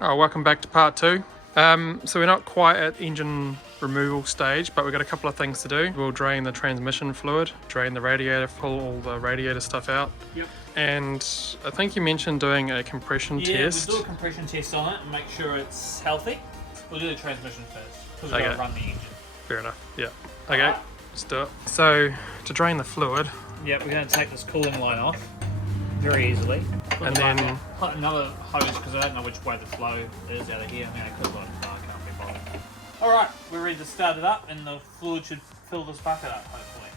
Oh, welcome back to part 2. So we're not quite at engine removal stage, but we've got a couple of things to do. We'll drain the transmission fluid, drain the radiator, pull all the radiator stuff out. Yep. And I think you mentioned doing a compression test. Yeah, we'll do a compression test on it and make sure it's healthy. We'll do the transmission first, because we've Okay. got to run the engine. Fair enough, yeah. Okay, Alright. let's do it. So, to drain the fluid, Yep, we're going to take this cooling line off very easily. and then Put another hose, because I don't know which way the flow is out of here. I'm going to cool it. No, I can't be bothered. Alright, we're ready to start it up, and the fluid should fill this bucket up, hopefully.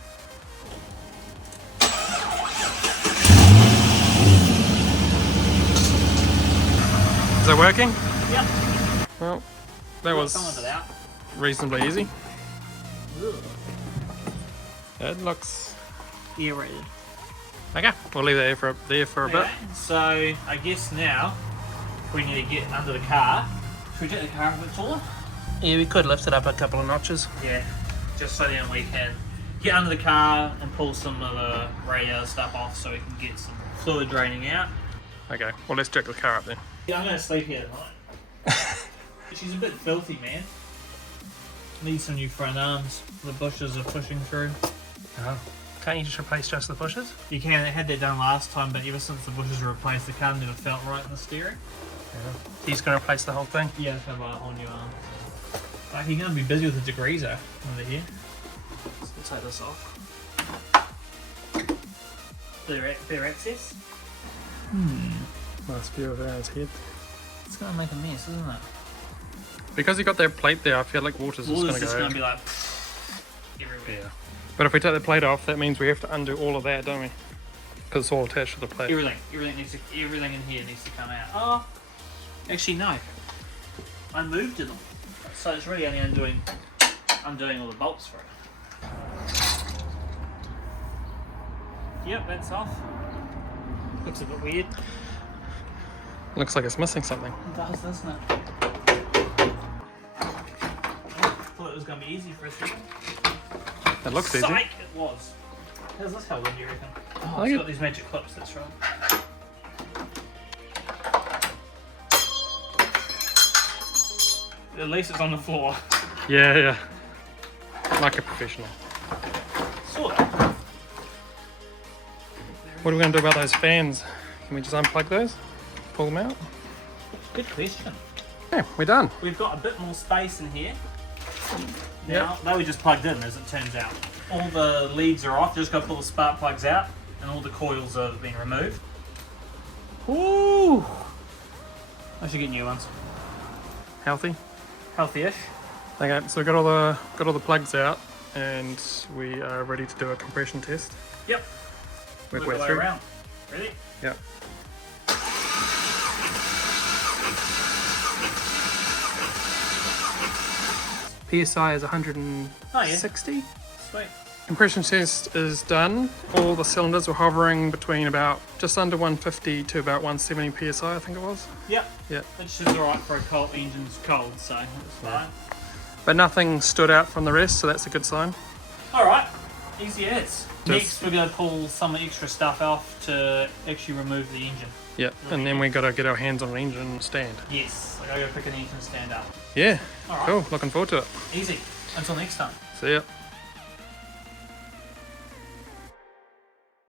is it working? Yep. Well, that was Some of it out. reasonably easy. Ugh. It looks... Aerated. Okay, we'll leave that there for a bit. Okay, so I guess now we need to get under the car. Should we get the car a bit taller? Yeah, we could lift it up a couple of notches. Yeah, just so then we can get under the car and pull some of the radiator stuff off so we can get some fluid draining out. Okay, well let's jack the car up then. Yeah, I'm going to sleep here tonight. She's a bit filthy, man. Need some new front arms. The bushes are pushing through. Oh. Can't you just replace just the bushes? You can, they had that done last time, but ever since the bushes were replaced, the car never felt right in the steering. Yeah. He's going to replace the whole thing? Yeah, it's going to buy a whole new arm. Like, you're going to be busy with the degreaser over here. So we'll take this off. Clear access. Nice view of ours head. It's going to make a mess, isn't it? Because you got that plate there, I feel like water's just going to go just going out. to be like everywhere. Yeah. But if we take the plate off, that means we have to undo all of that, don't we? Because it's all attached to the plate. Everything in here needs to come out. Oh, actually no. I moved them, so it's really only undoing all the bolts for it. Yep, that's off. Looks a bit weird. Looks like it's missing something. It does, doesn't it? Thought it was going to be easy for a second. It looks easy. Psych! It was. How's this held in, do you reckon? Oh, I it's think got these magic clips, that's right. At least it's on the floor. Yeah, yeah. Like a professional. Sort of. What are we going to do about those fans? Can we just unplug those? Pull them out? Good question. Yeah, we're done. We've got a bit more space in here. Yep. Now, they were just plugged in, as it turns out. All the leads are off, just got to pull the spark plugs out, and all the coils have been removed. Ooh! I should get new ones. Healthy? Healthy-ish. Okay, so we got all the plugs out, and we are ready to do a compression test. Yep. Work Work way our way through. around. Ready? Yep. PSI is 160. Sweet. Compression test is done. All the cylinders were hovering between about just under 150 to about 170 PSI, I think it was. Yep. Yep. Which is alright for a cold engine's cold, so it's fine. But nothing stood out from the rest, so that's a good sign. Alright. Easy as. Just- Next, we're going to pull some extra stuff off to actually remove the engine. Yep. And then we got to get our hands on an engine stand. Yes. I gotta go pick an engine stand up. Yeah. Alright. Cool. Looking forward to it. Easy. Until next time. See ya.